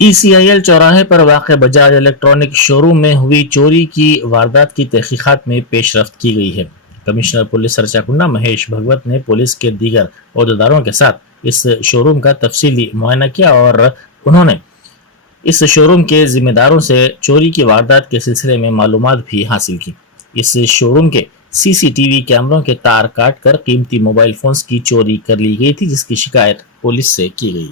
ECIL चौराहे पर वाक़ बजाज इलेक्ट्रॉनिक शोरूम में हुई चोरी की वारदात की तहकीकात में पेशरफ्त की गई है। कमिश्नर पुलिस सरचाकुंडा महेश भगवत ने पुलिस के दीगर अहदेदारों के साथ इस शोरूम का तफसीली मुआयना किया और उन्होंने इस शोरूम के जिम्मेदारों से चोरी की वारदात के सिलसिले में मालूमात भी हासिल की। इस शोरूम के सीसीटीवी कैमरों के तार काट कर कीमती मोबाइल फोन्स की चोरी कर ली गई थी, जिसकी शिकायत पुलिस से की गई।